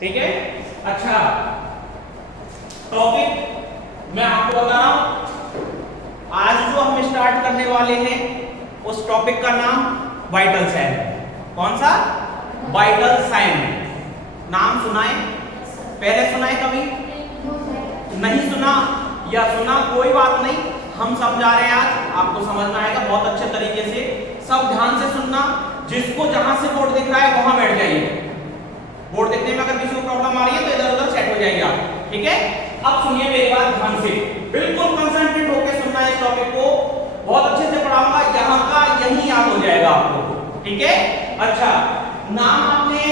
ठीक है। अच्छा, टॉपिक मैं आपको बता रहा हूं, आज जो हम स्टार्ट करने वाले हैं उस टॉपिक का नाम वाइटल साइन। कौन सा? Vital sign. नाम सुनाए? पहले सुनाए कभी? नहीं सुना या सुना, कोई बात नहीं, हम समझा रहे हैं आज, आपको समझ में आएगा बहुत अच्छे तरीके से। सब ध्यान से सुनना, जिसको जहां से बोर्ड दिख रहा है वहां बैठ जाइए। बोर्ड देखने में अगर किसी को प्रॉब्लम आ रही है तो इधर उधर सेट हो जाएंगे आप, ठीक है। अब सुनिए मेरी बात ध्यान से, बिल्कुल कंसंट्रेट होकर सुनना है इस टॉपिक को, बहुत अच्छे से पढ़ाऊंगा, यहाँ का यही याद हो जाएगा आपको, ठीक है। अच्छा, नाम आपने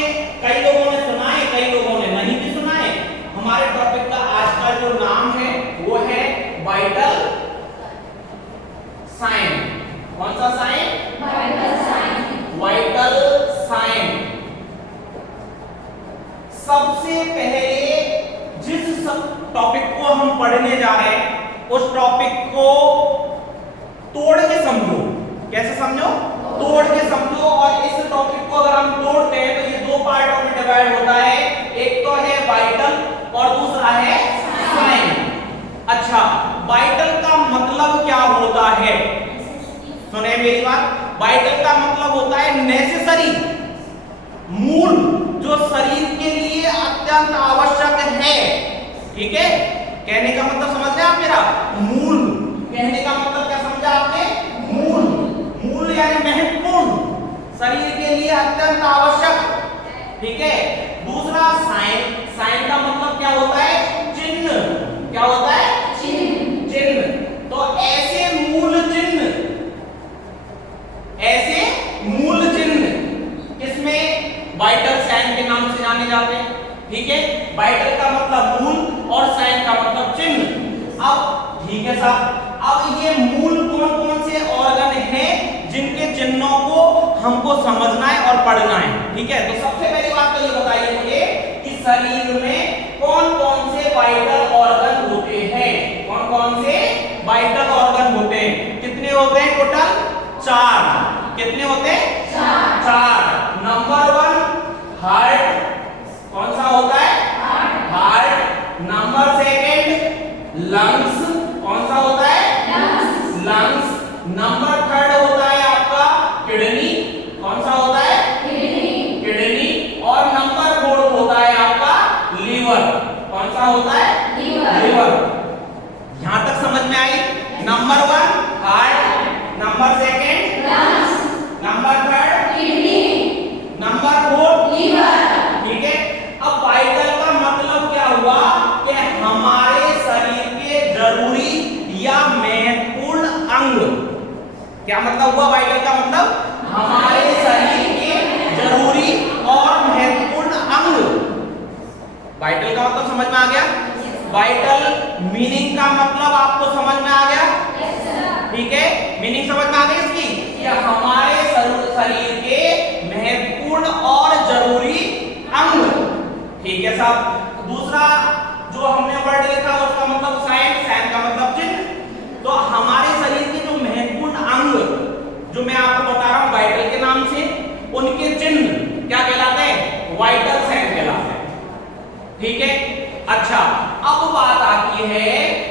कई लोगों ने सुना है, कई लोगों ने नहीं भी सुना है। हमारे टॉपिक का आज का जो नाम है वो है वाइटल साइन। कौन सा sign? Vital sign. Vital sign. सबसे पहले जिस टॉपिक को हम पढ़ने जा रहे हैं उस टॉपिक को तोड़ के समझो। कैसे समझो? तोड़ के समझो। और इस टॉपिक को अगर हम तोड़ते हैं तो ये दो पार्टों में डिवाइड होता है, एक तो है वाइटल और दूसरा है साइन। अच्छा, वाइटल का मतलब क्या होता है? सुने मेरी बात, वाइटल का मतलब होता है नेसेसरी, मूल, जो शरीर के लिए अत्यंत आवश्यक है, ठीक है। कहने का मतलब समझ रहे आप मेरा? मूल कहने का मतलब क्या समझा आपने? मूल। मूल यानी महत्वपूर्ण, शरीर के लिए अत्यंत आवश्यक, ठीक है। दूसरा साइन। साइन का मतलब क्या होता है? चिन्ह। क्या होता है? चिन्ह। चिन्ह। तो ऐसे मूल चिन्ह, ऐसे मूल चिन्ह किसमें? वाइटल साइन के नाम से जाने जाते हैं, ठीक है। वाइटल का मतलब मूल और साइन का मतलब चिन्ह। अब ठीक है साहब, अब ये मूल कौन कौन से ऑर्गन हैं जिनके चिन्हों को हमको समझना है और पढ़ना है, ठीक है। तो सबसे पहली बात तो ये बताइए मुझे कि शरीर में कौन कौन से वाइटल ऑर्गन होते हैं? कौन कौन से वाइटल ऑर्गन होते हैं? कितने होते हैं टोटल? 4। कितने होते हैं? 4। Number 1 heart. कौन सा होता है? हार्ट। Number 2 lungs. कौन सा होता है? लंग्स। नंबर 3 होता है आपका किडनी। कौन सा होता है? किडनी। और नंबर 4 होता है आपका लीवर। कौन सा होता है? लीवर। यहां तक समझ में आई? Number 1 heart, number 2 lungs, number 3 kidney, number 4 liver, ठीक है। अब वाइटल का मतलब क्या हुआ कि हमारे शरीर के जरूरी या महत्वपूर्ण अंग। क्या मतलब हुआ वाइटल का मतलब? हमारे शरीर के जरूरी और महत्वपूर्ण अंग। वाइटल का मतलब समझ में आ गया? वाइटल मीनिंग का मतलब आपको समझ में आ गया? ठीक है, मीनिंग समझ में आ गई इसकी कि हमारे शरीर के महत्वपूर्ण और जरूरी अंग, ठीक है साहब। दूसरा जो हमने वर्ड लिखा उसका मतलब साइन, साइन का मतलब चिन्ह। तो हमारे शरीर के जो महत्वपूर्ण अंग जो मैं आपको बता रहा हूं वाइटल के नाम से, उनके चिन्ह क्या कहलाते हैं? वाइटल साइन कहलाते हैं, ठीक है। अच्छा, अब बात आती है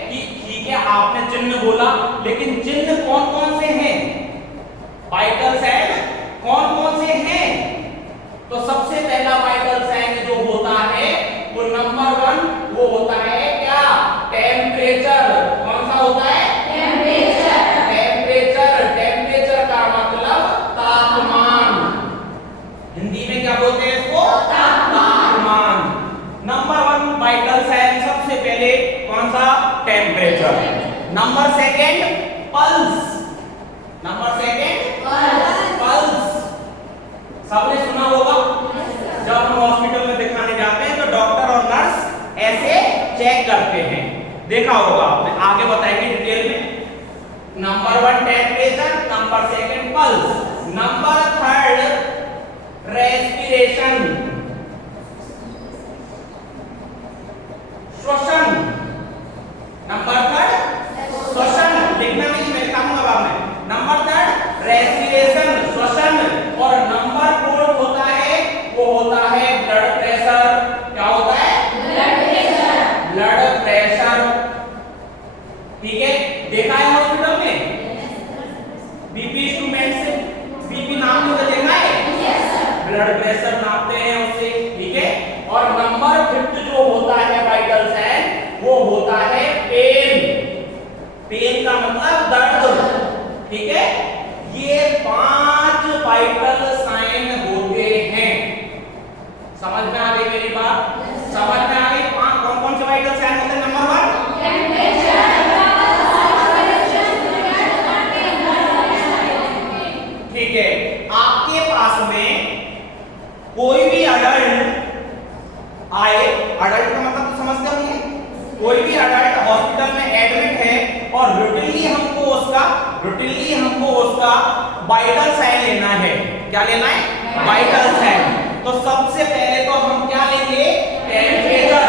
कि ठीक है आपने चिन्ह बोला, लेकिन चिन्ह कौन कौन से हैं? वाइटल साइन कौन कौन से हैं? तो सबसे पहला वाइटल साइन जो होता है वो नंबर 1 वो होता है क्या? टेम्परेचर। कौन सा होता है? टेम्परेचर। टेम्परेचर। टेम्परेचर का मतलब तापमान। हिंदी में क्या बोलते हैं इसको? तापमान। नंबर 1 वाइटल साइन सबसे पहले कौन सा? Temperature. Number 2 pulse. Number 2 pulse. सबने सुना होगा, जब हम हॉस्पिटल में दिखाने जाते हैं तो डॉक्टर और नर्स ऐसे चेक करते हैं, देखा होगा आपने, आगे बताएंगे डिटेल में। Number 1 temperature, number 2 pulse, number 3 respiration, श्वसन। नंबर 3 श्वसन, लिखना नहीं मैं लिखाऊंगा बाद में। नंबर 3 रेस्पिरेशन, श्वसन। और नंबर 4 होता है वो होता है ब्लड प्रेशर। क्या समझ में आ गई मेरी बात? समझ में आ गई? कौन कौन से वाइटल साइन होते हैं? नंबर 1, ठीक है। आपके पास में कोई भी अडल्ट आए, अडल्ट का मतलब तो समझते होंगे, कोई भी अडल्ट हॉस्पिटल में एडमिट है और रूटीनली हमको उसका वाइटल साइन लेना है। क्या लेना है? Vital sign. तो सबसे पहले तो हम क्या लेंगे? टेम्परेचर।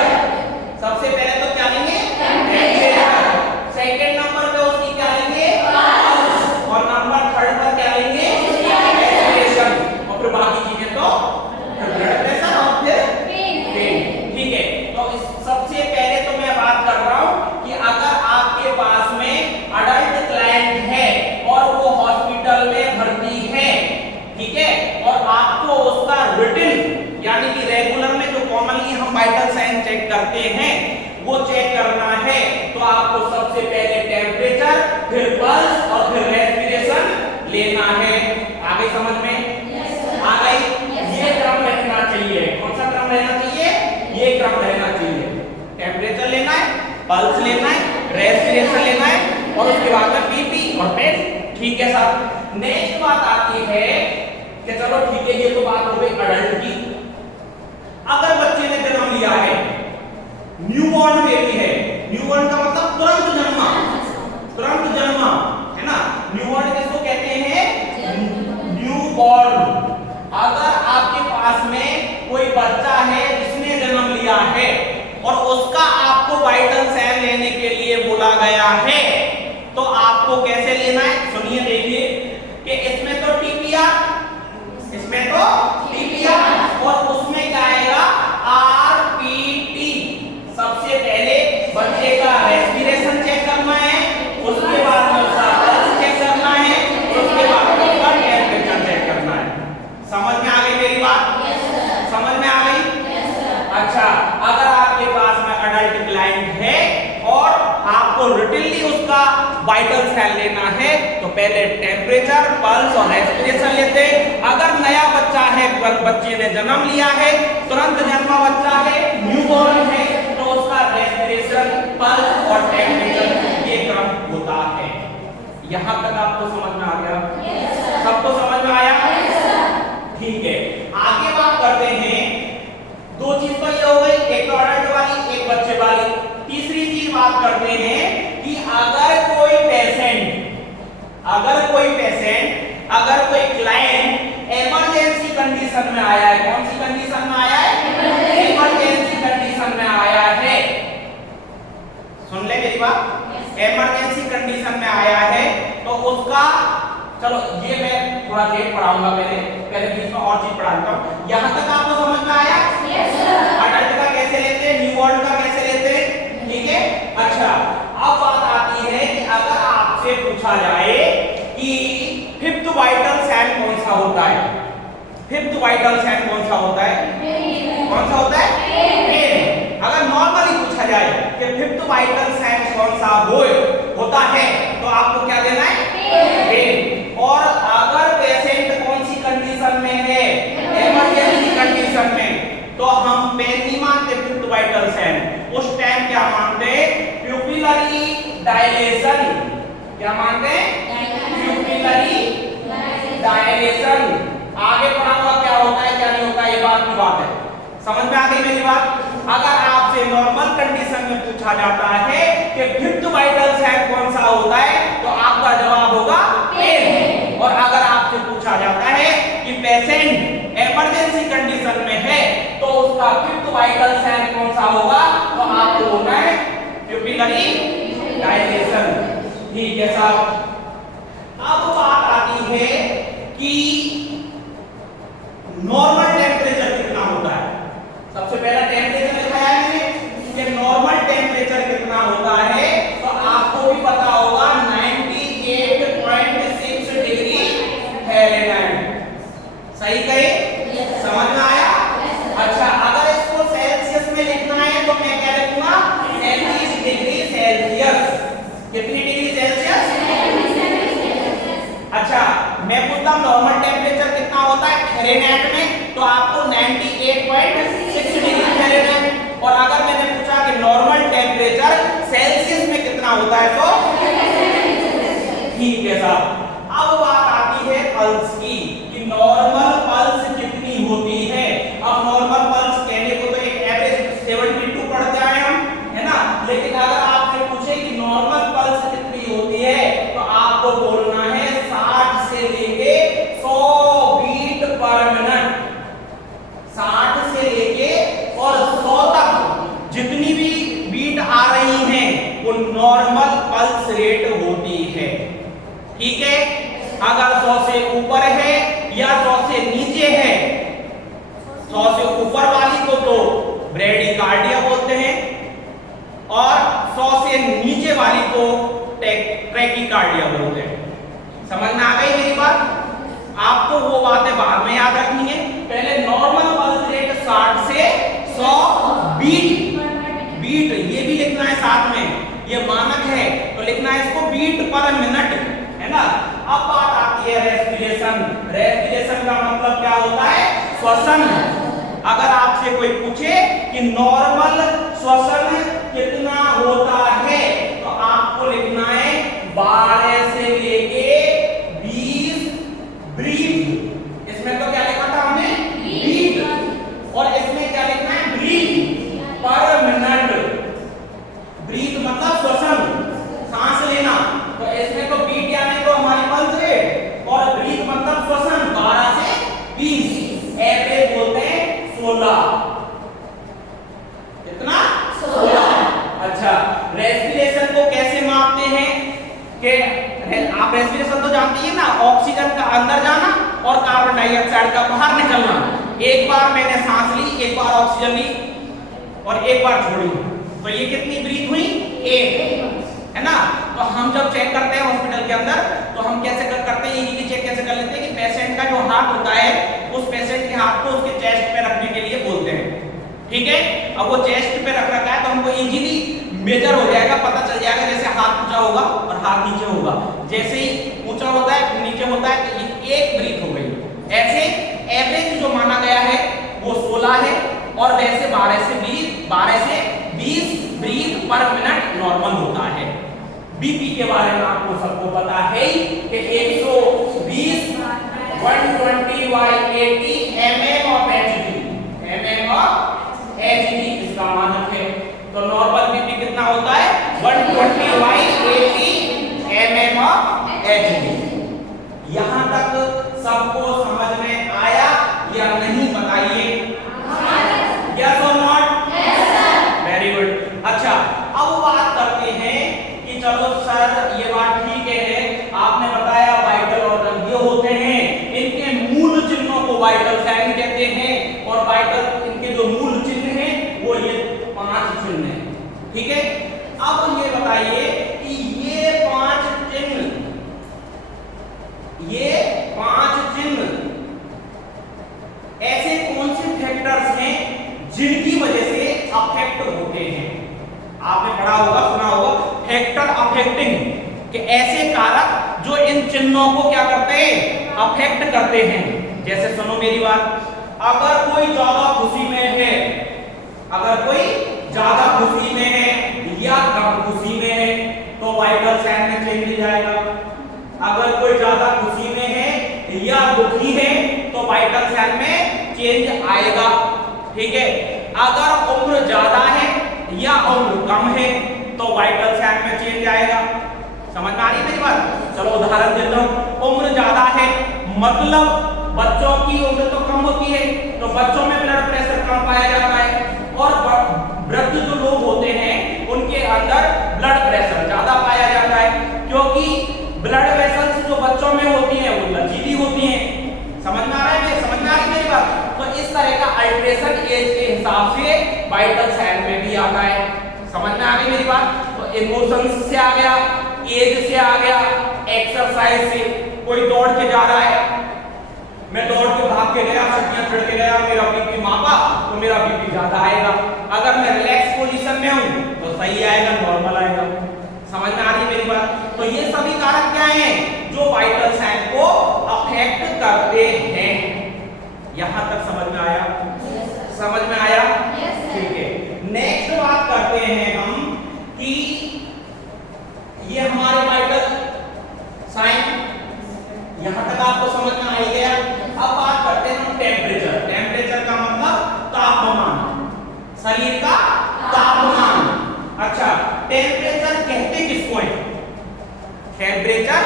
सबसे पहले तो क्या लेंगे? टेम्परेचर। सेकंड नंबर पे उसकी क्या लेंगे? पल्स। और नंबर 3 पर क्या लेंगे? रेस्पिरेशन। और फिर बाकी चीजें तो ब्लड प्रेशर और फिर पेन। ठीक है। तो सबसे पहले तो मैं बात कर रहा हूं कि अगर आपके पास में अडल्ट क्लाइंट है और वो हॉस्पिटल में भर्ती है, ठीक है, और आपको उसका रूटीन यानी कि रेगुलर में जो कॉमनली हम वाइटल साइन चेक करते हैं वो चेक करना है, तो आपको सबसे पहले टेम्परेचर, फिर पल्स और फिर रेस्पिरेशन लेना है। आ गई समझ में? आ गई? ये क्रम रहना चाहिए। कौन सा क्रम रहना चाहिए? ये क्रम रहना चाहिए। टेम्परेचर लेना है, पल्स लेना है, रेस्पिरेशन लेना है और उसके बाद में बीपी और पेट। ठीक है साहब। नेक्स्ट बात आती है कि चलो ठीक है, ये तो बात हो गई अडल्ट की। अगर बच्चे ने जन्म लिया है, न्यूबॉर्न बेबी है, न्यूबॉर्न का मतलब तुरंत जन्मा है ना। न्यूबॉर्न किसको कहते हैं? न्यूबॉर्न। अगर आपके पास में कोई बच्चा है जिसने जन्म लिया है और उसका आपको वाइटल साइन लेने के लिए बोला गया है, तो आपको कैसे लेना है? सुनिए, देखिए कि इसमें तो टीपीआर और उसमें क्या आएगा? आरपीटी। सबसे पहले बच्चे का रेस्पिरेशन चेक करना है, उसके बाद में उसका पल्स चेक करना है, उसके बाद में उसका टेम्परेचर चेक करना है। समझ में आ गई मेरी बात? समझ में आ गई? अच्छा, अगर आपके पास में अडल्ट क्लाइंट है और आपको रूटीनली उसका वाइटल साइन लेना है, तो पहले टेम्परेचर, पल्स और रेस्पिरेशन लेते। अगर नया बच्चा है, बच्चे ने जन्म लिया है, तुरंत जन्मा बच्चा है, न्यूबॉर्न है, तो उसका रेस्पिरेशन, पल्स और टेम्परेचर ये क्रम होता है। यहां तक आपको समझ में आ गया? सबको समझ में आया? ठीक है। आगे बात करते हैं। दो चीज तो ये हो गई, एक तो अडल्ट वाली, एक बच्चे वाली। तीसरी चीज बात करते हैं कि अगर कोई क्लाइंट इमरजेंसी कंडीशन में आया है। कौन सी कंडीशन में आया है? इमरजेंसी कंडीशन में आया है। सुन ले मेरी बात। इमरजेंसी कंडीशन में आया है तो उसका, चलो ये मैं थोड़ा लेट पढ़ाऊंगा, पहले बीच में और चीज पढ़ा देता हूं। यहां तक आपको समझ में आया? अडल्ट का कैसे लेते हैं, न्यूबॉर्न का कैसे लेते हैं? ठीक है। अच्छा, अब बात आती है कि अगर आपसे पूछा जाए कि फिफ्थ वाइटल साइन कौन सा होता है? फिफ्थ वाइटल साइन कौन सा होता है? कौन सा होता है? पेन। अगर नॉर्मली पूछा जाए कि फिफ्थ वाइटल साइन कौन सा होता है, तो आपको क्या देना है? पेन। और अगर पेशेंट कौन सी कंडीशन में है? इमरजेंसी कंडीशन में, तो हम पेन नहीं मानते फिफ्थ वाइटल साइन। उस टाइम क्या मानते? Pupillary dilation. क्या मानते? Pupillary dilation. आगे पढ़ाऊंगा क्या होता है क्या नहीं होता, ये बात की बात है। समझ में आ गई मेरी बात? अगर आपसे नॉर्मल कंडीशन में पूछा जाता है कि फिफ्थ वाइटल साइन कौन सा होता है, तो आपका जवाब होगा पेन। और अगर आपसे पूछा जाता है कि पेशेंट इमरजेंसी कंडीशन में है, तो उसका फिफ्थ वाइटल साइन कौन सा होगा, तो आपको होना है प्यूपिलरी डायलेशन। ठीक है साहब। अब बात आती है कि नॉर्मल टेम्परेचर कितना होता है। सबसे पहला टेम्परेचर लिखाया है मैंने कि नॉर्मल टेम्परेचर कितना होता है, तो आपको भी पता होगा 98.6 डिग्री फ़ारेनहाइट। सही कहे? समझ में आया? अच्छा, अगर इसको सेल्सियस में लिखना है तो मैं क्या लिखूंगा? 37 डिग्री सेल्सियस। कितनी डिग्री सेल्सियस? अच्छा, मैं पूछता हूं नॉर्मल टेम्परेचर कितना होता है फ़ारेनहाइट में, तो अब बात आती है पल्स की कि नॉर्मल पल्स कितनी होती है। अब नॉर्मल पल्स कहने को तो एक एवरेज 72 पढ़ते आए हम, है ना, लेकिन अगर आपसे पूछे कि नॉर्मल पल्स कितनी होती है तो आपको बोलना है 60 से लेके 100 बीट पर मिनट। 60 से लेके और 100 तक जितनी भी बीट आ रही हैं वो नॉर्मल पल्स रेट होती है। ठीक है, अगर 100 से ऊपर है या 100 से नीचे है, 100 से ऊपर वाली को तो ब्रेडिकार्डिया बोलते हैं और 100 से नीचे वाली को ट्रैकीकार्डिया बोलते हैं। समझ में आ गई मेरी बात? आपको वो बातें बाद में याद रखनी है। पहले नॉर्मल पल्स रेट 60 से 100 बीट, बीट ये भी लिखना है साथ में, ये मानक है तो लिखना है इसको बीट पर मिनट, है ना। अब बात आती है रेस्पिरेशन। रेस्पिरेशन का मतलब क्या होता है? श्वसन। अगर आपसे कोई पूछे कि नॉर्मल श्वसन कितना होता है तो आपको लिखना है 12 से लेके 20 ब्रीथ। इसमें तो क्या लिखा था हमने? ब्रीथ। और इसमें क्या लिखना है? ब्रीथ पर मिनट। ब्रीथ मतलब श्वसन, सांस लेना, तो इसमें तो बीट यानी तो हमारी पल्स रेट और ब्रीथ मतलब श्वसन 12 से 20। एवरेज बोलते हैं 16। कितना? 16। अच्छा, रेस्पिरेशन को कैसे मापते हैं? कि आप रेस्पिरेशन तो जानती है ना, ऑक्सीजन का अंदर जाना और कार्बन डाइऑक्साइड का बाहर निकलना। एक बार मैंने सांस ली, एक बार ऑक्सीजन ली और एक बार छोड़ी, तो ये कितनी ब्रीथ हुई? 1, है ना। तो हम जब चेक करते हैं हॉस्पिटल के अंदर तो हम कैसे करते हैं, इजीली चेक कैसे कर लेते हैं कि पेशेंट का जो हाथ होता है उस पेशेंट के हाथ को उसके चेस्ट पे रखने के लिए बोलते हैं। ठीक है, अब वो चेस्ट पे रख रखा है तो हमको इजीली मेजर हो जाएगा, पता चल जाएगा। जैसे हाथ ऊंचा होगा और हाथ नीचे होगा, जैसे ही ऊंचा होता है नीचे होता है तो ये 1 ब्रीथ हो गई। ऐसे एवरेज जो माना गया है वो 16 है और वैसे 12 से 20 ब्रीथ पर मिनट नॉर्मल होता है। बीपी के बारे में आपको सबको पता है कि 120 120/80 mm of Hg, mm of Hg इसका मानक है। तो नॉर्मल बीपी कितना होता है? 120/80 mm of Hg। यहां तक सबको समझ में आया या नहीं बताइए? यस और नॉट? Very good. अच्छा, अब बात करते हैं कि चलो सर ये बात ठीक है, आपने बताया वाइटल ऑर्गन ये होते हैं, इनके मूल चिन्हों को वाइटल साइन कहते हैं और वाइटल इनके जो मूल चिन्ह हैं वो ये 5 चिन्ह हैं। ठीक है, अब ये बताइए कि ये 5 चिन्ह ऐसे कौन से फैक्टर्स हैं जिनकी वजह से अफेक्ट होते हैं? आपने पढ़ा होगा, सुना होगा फैक्टर अफेक्टिंग, कि ऐसे कारक जो इन चिन्हों को क्या करते हैं? अफेक्ट करते हैं। जैसे सुनो मेरी बात, अगर कोई ज्यादा खुशी में है, अगर कोई ज्यादा खुशी में है या कम खुशी में है तो वाइटल साइन में चेंज जाएगा। अगर कोई ज्यादा खुशी में है या दुखी है तो वाइटल साइन में चेंज आएगा। ठीक है, अगर उम्र ज्यादा है या उम्र कम है तो वाइटल साइन में चेंज आएगा। समझ में आ रही है मेरी बात? चलो उदाहरण देता हूं। उम्र ज्यादा है मतलब बच्चों की उम्र तो कम होती है तो बच्चों में ब्लड प्रेशर कम पाया जाता है और वृद्ध जो लोग होते हैं उनके अंदर ब्लड प्रेशर ज्यादा पाया जाता है, क्योंकि ब्लड वेसल्स जो बच्चों में होती हैं वो लचीली होती हैं। समझ में आ रहा है? समझ में आ रही है मेरी बात? तो इस तरह का अल्ट्रेशन एज के हिसाब से वाइटल साइन में भी आता है। समझ में आ गई मेरी बात? तो इमोशंस से आ गया, एज से आ गया, एक्सरसाइज से। कोई दौड़ के जा रहा है, मैं दौड़ के भाग के गया, हड्डियां चढ़ के गया, मेरा बीपी मापा तो मेरा बीपी ज्यादा आएगा। अगर मैं रिलैक्स पोजीशन में हूं तो सही आएगा, नॉर्मल आएगा। समझ में आ रही है मेरी बात? तो ये सभी कारक क्या हैं जो वाइटल साइन को अफेक्ट करते हैं। यहां तक समझ में आया? समझ में आया? ठीक है, नेक्स्ट बात करते हैं हम कि ये हमारे वाइटल साइन टेम्परेचर कहते किसको है? टेम्परेचर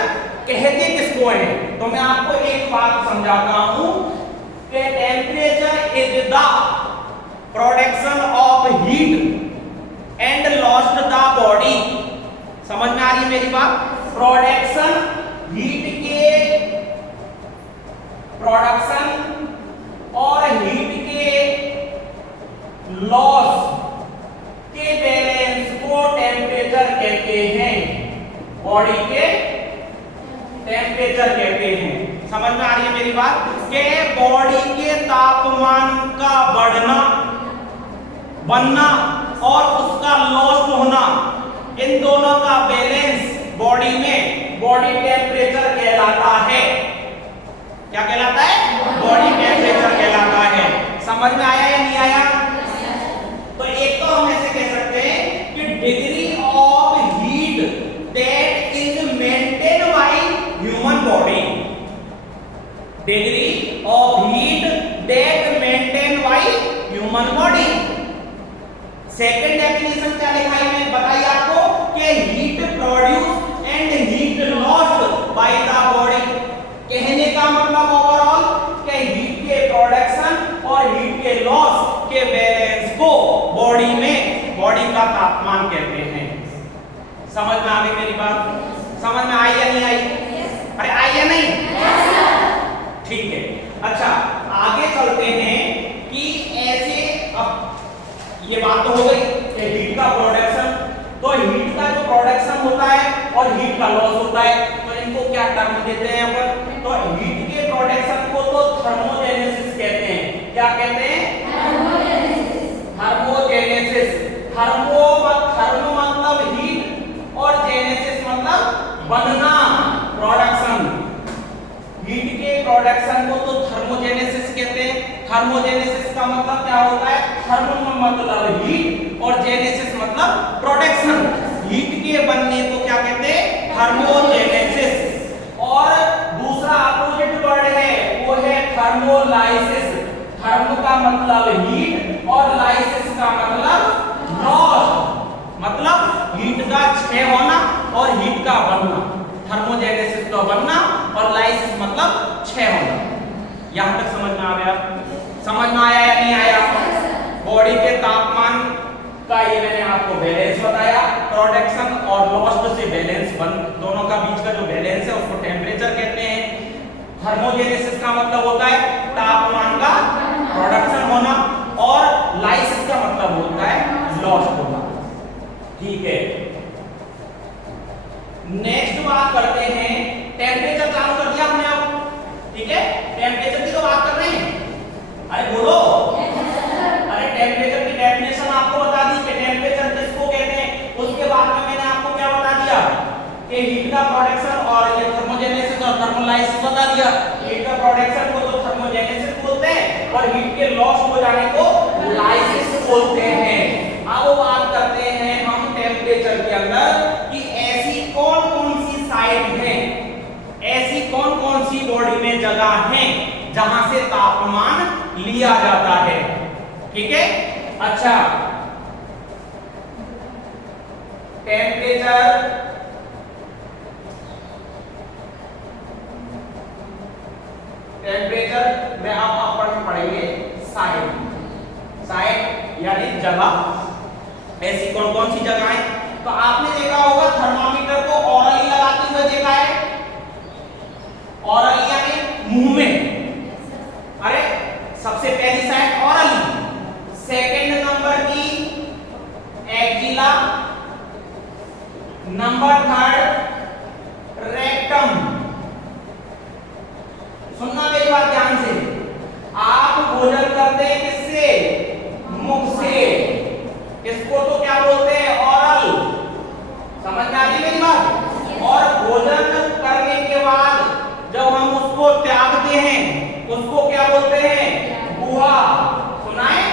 कहते किसको है? तो मैं आपको एक बात समझाता हूं कि temperature is the production of heat and lost the body. समझ में आ रही है मेरी बात? प्रोडक्शन हीट के प्रोडक्शन और हीट के लॉस के बैलेंस को टेम्परेचर कहते हैं। बॉडी के टेम्परेचर कहते हैं। समझ में आ रही है मेरी बात? कि बॉडी के तापमान का बढ़ना, बनना और उसका लॉस होना, इन दोनों का बैलेंस बॉडी में बॉडी टेम्परेचर कहलाता है। क्या कहलाता है? बॉडी टेम्परेचर कहलाता है। समझ में आया या नहीं आया? तो एक तो हम ऐसे कह सकते हैं कि degree of heat that is maintain by human body, degree of heat that maintain by human body. Second definition क्या लिखा है मैंने बताई आपको कि heat produce and heat lost by the body. कहने का मतलब ओवरऑल कि हीट के प्रोडक्शन और हीट के लॉस के बैलेंस को बॉडी में बॉडी का तापमान कहते हैं। समझ में आ गई मेरी बात? समझ में आई या नहीं आई? अरे आई या नहीं? ठीक है। अच्छा, आगे चलते हैं कि ऐसे, अब ये बात तो हो गई कि हीट का प्रोडक्शन, तो हीट का जो प्रोडक्शन होता है और हीट का लॉस होता है, तो इनको क्या टर्म देते हैं अपन? तो हीट के प्रोडक्शन को तो थर्मोजेनेसिस कहते हैं। क्या कहते हैं? थर्मोजेनेसिस। थर्मो मतलब हीट और जेनेसिस मतलब बनना, प्रोडक्शन। हीट के प्रोडक्शन को तो थर्मोजेनेसिस कहते हैं। थर्मोजेनेसिस का मतलब क्या होता है? थर्मो मतलब हीट और जेनेसिस मतलब प्रोडक्शन। हीट के बनने को क्या कहते हैं? थर्मोजेनेसिस। और दूसरा अपोजिट वर्ड है वो है थर्मोलाइसिस। थर्मो का मतलब हीट और लाइसिस का मतलब लॉस, मतलब हीट का क्षय होना और हीट का बनना। थर्मोजेनेसिस का बनना और लाइसिस मतलब क्षय होना। यहां तक समझ में आ गया? समझ में आया या नहीं आया? बॉडी के तापमान का ये मैंने आपको बैलेंस बताया, प्रोडक्शन और लॉस्ट से बैलेंस बन, दोनों का बीच का जो बैलेंस है उसको टेम्परेचर कहते हैं। थर्मोजेनेसिस का मतलब होता है तापमान का प्रोडक्शन होना और लाइसिस का मतलब होता है लॉस होना। ठीक है, नेक्स्ट बात करते हैं। टेम्परेचर चालू कर दिया हमने अब, ठीक है? टेम्परेचर की तो बात कर रहे हैं। अरे बोलो। अरे टेम्परेचर की डेफिनेशन आपको बता दी कि टेम्परेचर किसको कहते हैं। उसके बाद में मैंने आपको क्या बता दिया कि हीट का प्रोडक्शन और ये थर्मोजेनेसिस और थर्मोलाइसिस बता दिया। हीट का प्रोडक्शन को तो थर्मोजेनेसिस बोलते हैं और हीट के लॉस हो जाने को लाइसिस बोलते हैं। अब बात करते हैं हम टेम्परेचर के अंदर कि ऐसी कौन कौन सी साइड है, ऐसी कौन कौन सी बॉडी में जगह है जहां से तापमान लिया जाता है। ठीक है? अच्छा, टेम्परेचर में आप अपन पढ़ेंगे साइड। साइड यानी जगह। ऐसी कौन कौन सी जगह है? तो आपने देखा होगा थर्मामीटर को ऑरली लगाते हुए देखा है। ऑरली यानी मुंह में। अरे सबसे पहली साइड ऑरली, सेकंड नंबर की एक्जिला, नंबर थर्ड रेक्टम। सुनना मेरी बात ध्यान से। आप भोजन करते हैं किससे? मुख से। इसको तो क्या बोलते हैं? ऑरल। समझ में आ रही मेरी बात? और भोजन करने के बाद जब हम उसको त्यागते हैं उसको क्या बोलते हैं? गुहा। सुना है?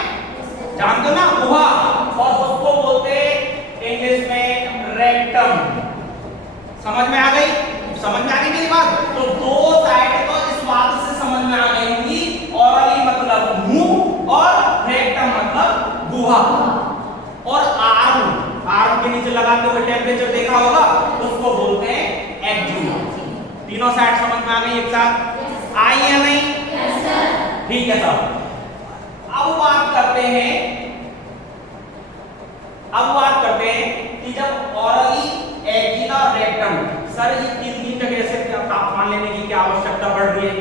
जानते हो ना गुहा? और उसको बोलते हैं इंग्लिश में रेक्टम। समझ में आ गई? समझ में आ गई मेरी बात? तो दो साइड तो इस बात से समझ में आ गई कि ऑरली मतलब मुंह और रेक्टम मतलब गुहा। और आर्म, आर्म के नीचे लगाते हुए टेम्परेचर देखा होगा, उसको बोलते हैं एक्जिमा। तीनों साइड समझ में आ गई एक साथ? आई या नहीं? ठीक है साहब। अब बात करते हैं कि जब ऑरली, एक्जिला और रेक्टम, सर ये तीन जगह से तापमान लेने की क्या आवश्यकता पड़ रही है?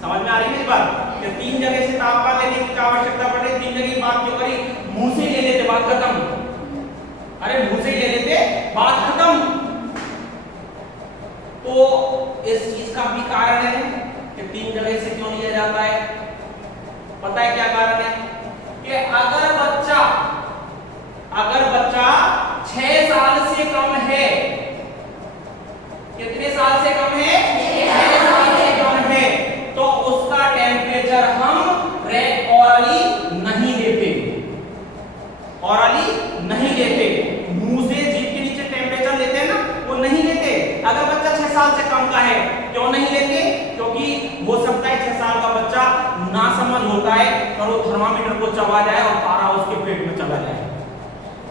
समझ में आ रही है इस बात कि तीन जगह से तापमान लेने की क्या आवश्यकता पड़ रही है? तीन जगह की बात क्यों करी? मुंह से ले लेते बात खत्म। अरे मुंह से ले लेते बात खत्म। तो इस चीज का भी कारण है कि तीन जगह से क्यों लिया जाता है? पता है क्या कारण है? कि अगर बच्चा 6 साल से कम है, कितने साल से कम है? 6 साल से कम है, तो उसका टेम्परेचर हम ऑरली नहीं लेते, मुंह से जीभ के नीचे टेम्परेचर लेते हैं ना, वो नहीं लेते। अगर बच्चा 6 साल से कम का है, क्यों नहीं लेते? क्योंकि हो सकता है 6 साल का बच्चा नासमझ होता है और वो थर्मामीटर को चबा जाए और पारा उसके पेट में चला जाए,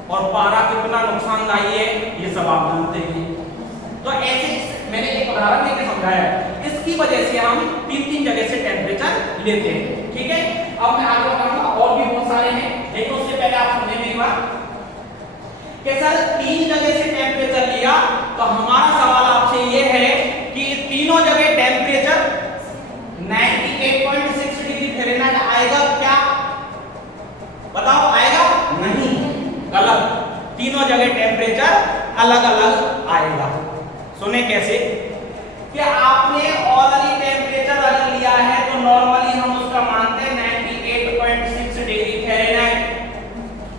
और पारा कितना नुकसानदायी है ये सब आप जानते हैं। तो ऐसे मैंने एक उदाहरण देकर समझाया, इसकी वजह से हम तीन जगह से टेम्परेचर लेते हैं। ठीक है, अब मैं आगे बताऊंगा, और भी बहुत सारे हैं, लेकिन उससे पहले आप समझें मेरी बात कि सर तीन जगह से टेम्परेचर लिया, तो हमारा सवाल आपसे ये है कि तीनों जगह टेम्परेचर 98.6 डिग्री फ़ारेनहाइट आएगा क्या? बताओ, आएगा? नहीं, गलत। तीनों जगह टेम्परेचर अलग अलग आएगा। सुने कैसे? कि आपने ऑरली टेम्परेचर अगर लिया है तो नॉर्मली हम उसका मानते हैं 98.6 डिग्री फ़ारेनहाइट।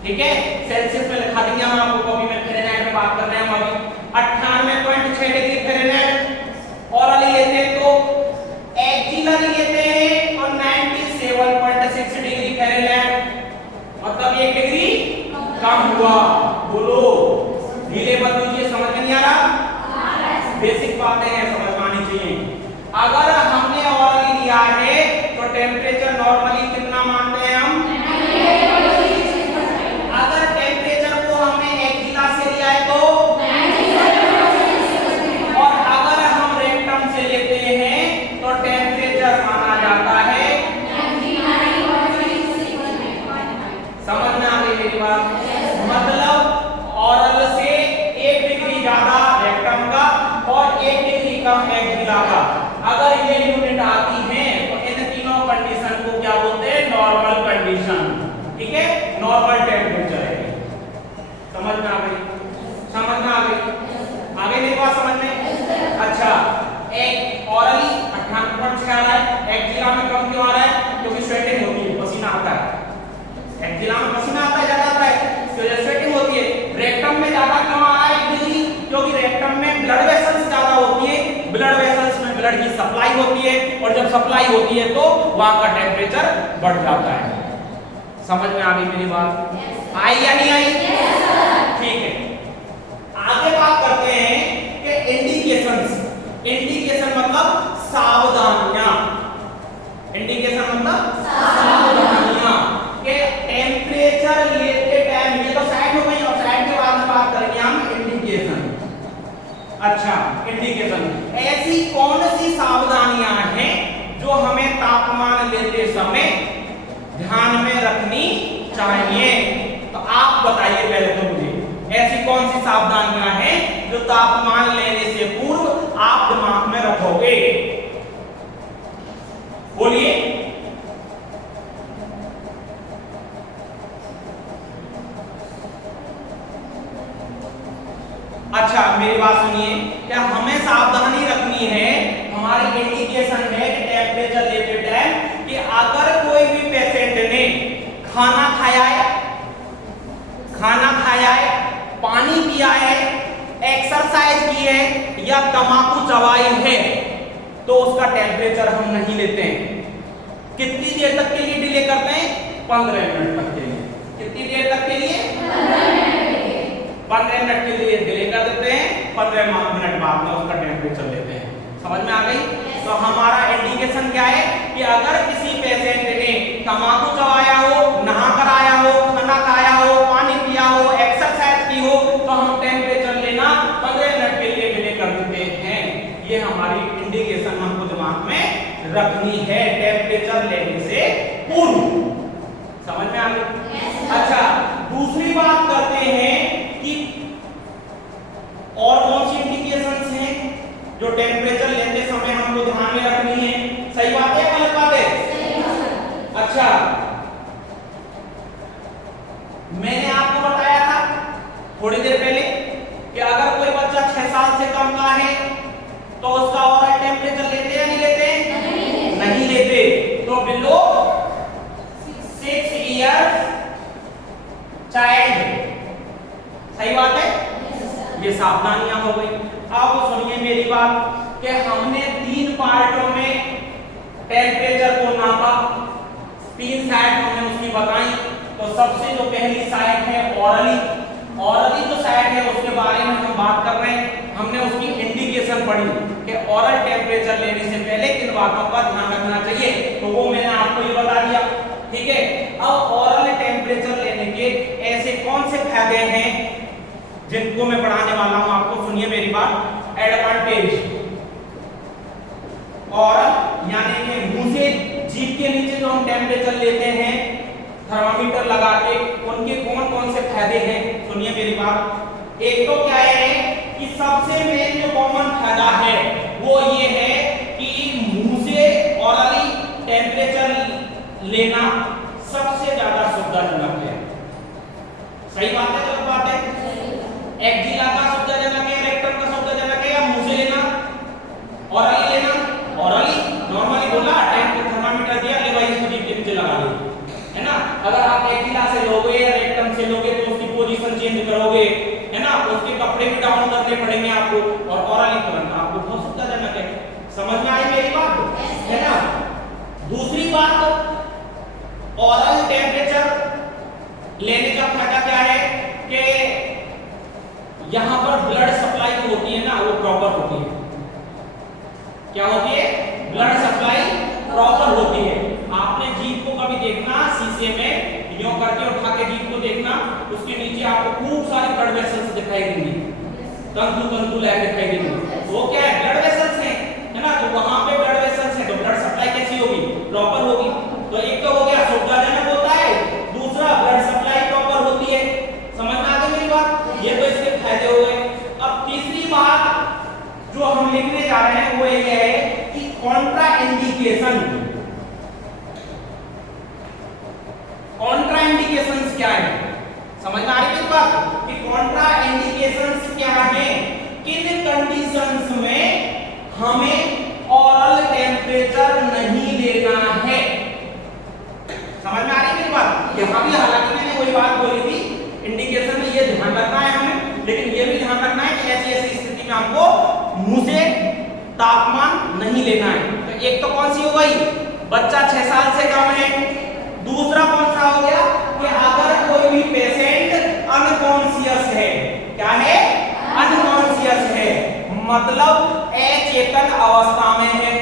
ठीक है, सेल्सियस में लिखा देंगे हम आपको, कॉपी में फ़ारेनहाइट में बात कर रहे हैं हम अभी। 98.6 डिग्री फ़ारेनहाइट ऑरली लेते हैं, तो एक्जिलरी लेते हैं और 97.6 डिग्री फ़ारेनहाइट, मतलब 1 डिग्री कम हुआ। बोलो, धीरे मत लीजिए, समझ में नहीं आ रहा? बेसिक बातें हैं, समझ में आनी चाहिए। अगर हमने ऑरली लिया है तो टेम्परेचर नॉर्मली कितना मानते हैं हम? अगर टेम्परेचर को हमने एक्जिला से लिया है तो, और अगर हम रेक्टम से लेते हैं तो टेम्परेचर माना जाता है। समझ में आ गई मेरी बात? मतलब ऑरल से 1 डिग्री ज्यादा रेक्टम का और 1 डिग्री कम एक्जिला का। अगर ये यूनिट आती है तो इन तीनों कंडीशन को क्या बोलते हैं? Normal condition. ठीक है, नॉर्मल टेम्परेचर है। समझ में आ गई? आगे मेरी बात समझ में? अच्छा, एक ऑरली 98.6 आ रहा है, एक्जिला में कम क्यों आ रहा है? क्योंकि स्वेटिंग होती है, पसीना आता है। एक्जिला में पसीना आता है, ज्यादा आता है, तो स्वेटिंग होती है। रेक्टम में ज्यादा क्यों आ रहा है? क्योंकि रेक्टम में ब्लड वेसल्स ज्यादा होती है, ब्लड वेसल्स में ब्लड की सप्लाई होती है, और जब सप्लाई होती है तो वहां का टेम्परेचर बढ़ जाता है। समझ में आ गई मेरी बात? आई या नहीं आई? ठीक है, आगे बात करते हैं कि इंडिकेशंस। इंडिकेशन मतलब सावधानियां। इंडिकेशन मतलब सावधानियां कि टेम्परेचर लेते टाइम, ये तो साइड हो गई, और साइड के बाद में बात करेंगे हम इंडिकेशन। अच्छा, इंडिकेशन ऐसी कौन सी सावधानियां हैं जो हमें तापमान लेते समय ध्यान में रखनी चाहिए? तो आप बताइए पहले तो मुझे, ऐसी कौन सी सावधानियां हैं जो तापमान लेने से पूर्व आप दिमाग में रखोगे? बोलिए। अच्छा, मेरी बात सुनिए, क्या हमें सावधानी रखनी है, हमारी इंडिकेशन है कि टेम्परेचर लेते टाइम कि अगर कोई भी पेशेंट ने खाना खाया है, पानी पिया है, एक्सरसाइज की है या तंबाकू चबाई है, तो उसका टेम्परेचर हम नहीं लेते हैं। कितनी देर तक के लिए डिले करते हैं? 15 मिनट तक के लिए। कितनी देर तक के लिए? 15 मिनट के लिए डिले कर देते हैं, 15 मिनट बाद में उसका टेम्परेचर लेते हैं। समझ में आ गई? तो हमारा इंडिकेशन क्या है कि अगर किसी पेशेंट ने तंबाकू चबाया हो, नहा कर आया हो, खाना खाया हो, पानी पिया हो, एक्सरसाइज की हो, रखनी है टेम्परेचर लेने से पूर्व। समझ में आ गई? अच्छा, दूसरी बात करते हैं कि और कौन सी इंडिकेशंस हैं जो टेम्परेचर लेते समय हमको ध्यान में रखनी है। सही बात है या गलत बात है? अच्छा, मैंने आपको बताया था थोड़ी देर पहले कि अगर कोई बच्चा 6 साल से कम का है तो उसका ओरल टेम्परेचर लेते या नहीं लेते? नहीं लेते। तो बिलो 6 ईयर चाइल्ड, सही बात है? ये सावधानियां हो गई। अब सुनिए मेरी बात कि हमने 3 पार्टों में टेम्परेचर को नापा, 3 साइड हमने उसकी बताई। तो सबसे जो पहली साइड है ऑरली जो साइड है उसके बारे में हम बात कर रहे हैं। हमने उसकी इंडिकेशन पढ़ी कि ओरल टेम्परेचर लेने से पहले किन बातों का ध्यान रखना चाहिए, तो वो मैंने आपको ये बता दिया। ठीक है, अब ओरल टेम्परेचर लेने के ऐसे कौन से फायदे हैं जिनको मैं पढ़ाने वाला हूं आपको। सुनिए मेरी बात। एडवांटेज, ओरल यानी कि मुंह से जीभ के नीचे जो हम टेम्परेचर लेते हैं थर्मामीटर लगा के, उनके कौन कौन से फायदे हैं सुनिए मेरी बात। एक तो क्या है कि सबसे मेन जो कॉमन फायदा है वो ये है कि मुंह से ओरली टेम्परेचर लेना सबसे ज्यादा सुविधाजनक है। सही बात है गलत बात है? एक्जिला का सुविधाजनक है, रेक्टम का सुविधाजनक है या मुंह से लेना? ओरली लेना? ओरली नॉर्मली बोला, थर्मामीटर दिया, ले भाई इसको जीभ के नीचे लगा लो, है ना। अगर आप एक्जिला से लोगे या रेक्टम से लोगे तो उसकी पोजीशन चेंज करोगे, है ना, उसके कपड़े भी डाउन करने पड़ेंगे आपको, और ओरली करना आपको बहुत सुविधाजनक है। समझ में आई मेरी बात? है ना। दूसरी बात, ओरल टेम्परेचर लेने का फायदा क्या है कि यहां पर ब्लड सप्लाई जो होती है ना वो प्रॉपर होती है। क्या होती है? ब्लड सप्लाई प्रॉपर होती है। आपने जीभ को कभी देखना शीशे में यूं करके उठा के जीभ को देखना, उसके नीचे आपको खूब सारी ब्लड वेसल्स दिखाई देंगी, तंतु लाइन दिखाई देंगी। वो क्या है? ब्लड वेसल्स है ना। तो वहां पे ब्लड वेसल्स है तो ब्लड सप्लाई कैसी होगी? प्रॉपर होगी। तो एक तो हो गया सुविधाजनक होता है, दूसरा ब्लड सप्लाई प्रॉपर होती है। समझ में आ गई मेरी बात? ये तो इसके फायदे हो गए। अब तीसरी बात जो हम लिखने जा रहे हैं वो ये है कि कॉन्ट्रा इंडिकेशन। कॉन्ट्रा इंडिकेशंस क्या है? समझ में आ रही है बात कि कॉन्ट्रा इंडिकेशंस क्या है, किन कंडीशंस में हमें ओरल टेम्परेचर नहीं लेना है। समझ में आ रही है बात? यहां भी हालांकि मैंने वही बात बोली थी, इंडिकेशन में ये ध्यान रखना है हमें, लेकिन ये भी ध्यान रखना है कि ऐसी ऐसी स्थिति में हमको मुंह से तापमान नहीं लेना है। तो एक तो कौन सी हो गई? बच्चा 6 साल से कम है। दूसरा कौन सा हो गया कि अगर कोई भी पेशेंट अनकॉन्शियस है। क्या है? अनकॉन्शियस है, मतलब अचेतन अवस्था में है।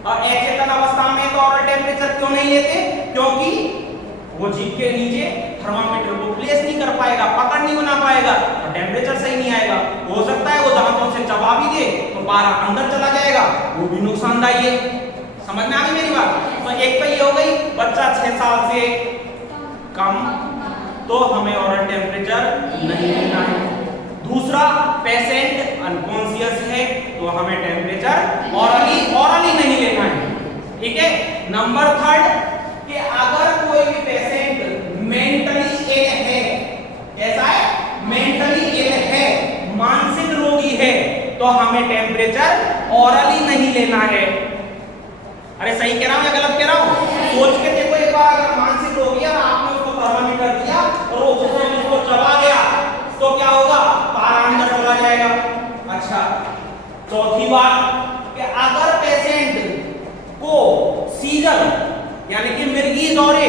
और अचेतन अवस्था में तो ओरल टेम्परेचर क्यों नहीं लेते? क्योंकि वो जीभ के नीचे थर्मामीटर को प्लेस नहीं कर पाएगा, पकड़ नहीं बना पाएगा, और टेम्परेचर सही नहीं आएगा। हो सकता है वो दांतों से चबा भी दे तो पारा अंदर चला जाएगा, वो भी नुकसानदायी है। समझ में आ गई मेरी बात? तो एक तो ये हो गई बच्चा 6 साल से कम, तो हमें ओरल टेम्परेचर नहीं लेना है। दूसरा, पेशेंट अनकॉन्शियस है तो हमें टेम्परेचर ओरली नहीं लेना है। ठीक है। नंबर 3 कि अगर कोई भी पेशेंट मेंटली इल है, कैसा है? मेंटली इल है, मानसिक रोगी है, तो हमें टेम्परेचर ओरली नहीं लेना है। अरे सही कह रहा हूं या गलत कह रहा हूं? सोच के देखो एक बार, अगर मानसिक रोगी है आपने उसको थर्मामीटर दिया और वो उसको चबा गया तो क्या होगा? पारा अंदर चला जाएगा। अच्छा, चौथी बात कि अगर पेशेंट को सीजर यानी कि मिर्गी दौरे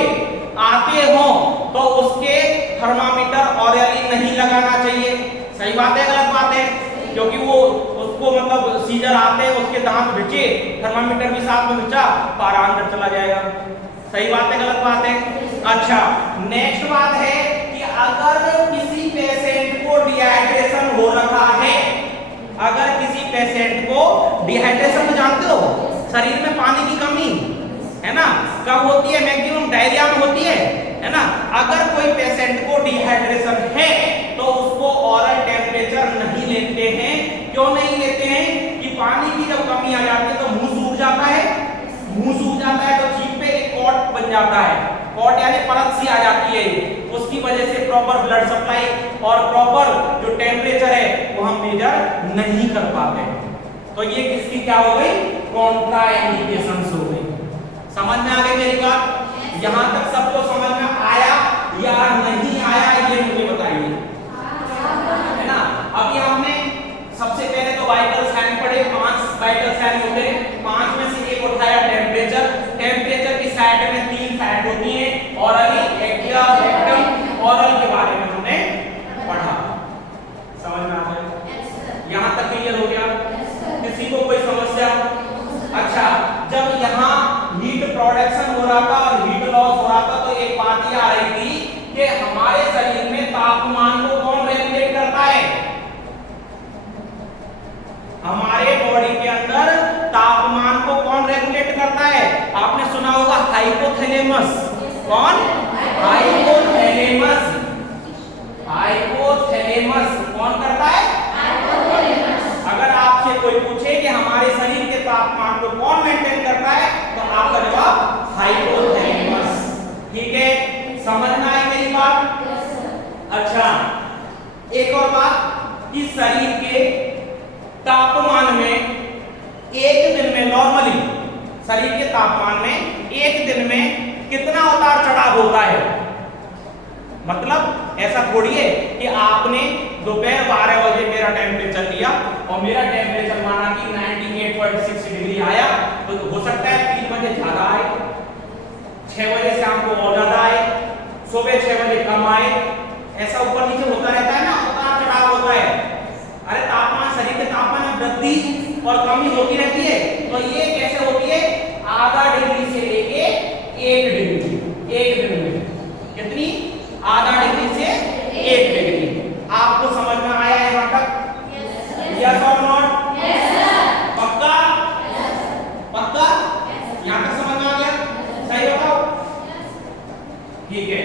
आते हो तो उसके थर्मामीटर ओरली नहीं लगाना चाहिए। सही बात है गलत बात है? क्योंकि वो उसको मतलब सीजर आते हैं, उसके दांत भिजे, थर्मामीटर भी साथ में भिजा, पारा अंदर चला जाएगा। सही बात है गलत बात है? अच्छा, नेक्स्ट बात है कि अगर किसी पेशेंट को डिहाइड्रेशन हो रखा है, अगर किसी पेशेंट को डिहाइड्रेशन जानते हो, शरीर में पानी की कमी, है ना, कब होती है? मैक्सिमम डायरिया में होती है ना। अगर कोई पेशेंट को डिहाइड्रेशन है तो उसको ओरल टेम्परेचर नहीं लेते हैं। क्यों नहीं लेते हैं? कि पानी की जब कमी आ जाती है तो मुंह सूख जाता है, मुंह सूख जाता है तो जीभ पे एक कॉट बन जाता है, कॉट यानी परत सी आ जाती है, उसकी वजह से प्रॉपर ब्लड सप्लाई और प्रॉपर जो टेम्परेचर है वो हम मेजर नहीं कर पाते। तो ये किसकी क्या हो गई? कॉन्ट्राइंडिकेशंस हो गई। समझ में आ गई मेरी बात? यहां तक सबको समझ में आया या नहीं आया ये मुझे बताइए, है ना। अभी हमने सबसे पहले तो वाइटल साइन पढ़े, 5 वाइटल साइन होते हैं, 5 में से एक उठाया टेम्परेचर। टेम्परेचर की साइड में 3 साइड होती है, ऑरली, एक्टिवा, रेक्टम। ऑरल के बारे में हमने पढ़ा, समझ में आ गया? यहां तक क्लियर हो गया? किसी को कोई समस्या? अच्छा, जब यहाँ हीट प्रोडक्शन हो रहा था और हीट लॉस हो रहा था तो एक बात ये आ रही थी कि हमारे शरीर में तापमान को कौन रेगुलेट करता है? हमारे बॉडी के अंदर तापमान को कौन रेगुलेट करता है? आपने सुना होगा हाइपोथैलेमस। कौन? हाइपोथैलेमस। हाइपोथैलेमस कौन करता है? अगर आपसे कोई पूछे कि हमारे शरीर के तापमान को कौन मेंटेन करता है तो आपका जवाब हाइपोथैलेमस। ठीक है, समझ में आई मेरी बात? अच्छा, एक और बात, इस शरीर के तापमान में एक दिन में नॉर्मली शरीर के तापमान में एक दिन में कितना उतार चढ़ाव होता है? मतलब ऐसा थोड़ी है कि आपने दोपहर 12 बजे मेरा टेम्परेचर लिया और मेरा टेम्परेचर माना कि 98.6 डिग्री आया, तो हो सकता है 3 बजे ज्यादा आए, 6 बजे शाम को और ज्यादा आए, सुबह 6 बजे कम आए। ऐसा ऊपर नीचे होता रहता है ना, उतार चढ़ाव होता है। अरे तापमान, शरीर के तापमान में वृद्धि और कमी होती रहती है। तो ये कैसे होती है? आधा डिग्री से लेके 1 डिग्री, एक दिन में कितनी? आधा डिग्री से 1 डिग्री। आपको समझ में आया यहाँ तक? यस और नॉट? Yes sir. पक्का? पक्का? यहाँ तक समझ में आ गया? सही बताओ? ठीक है।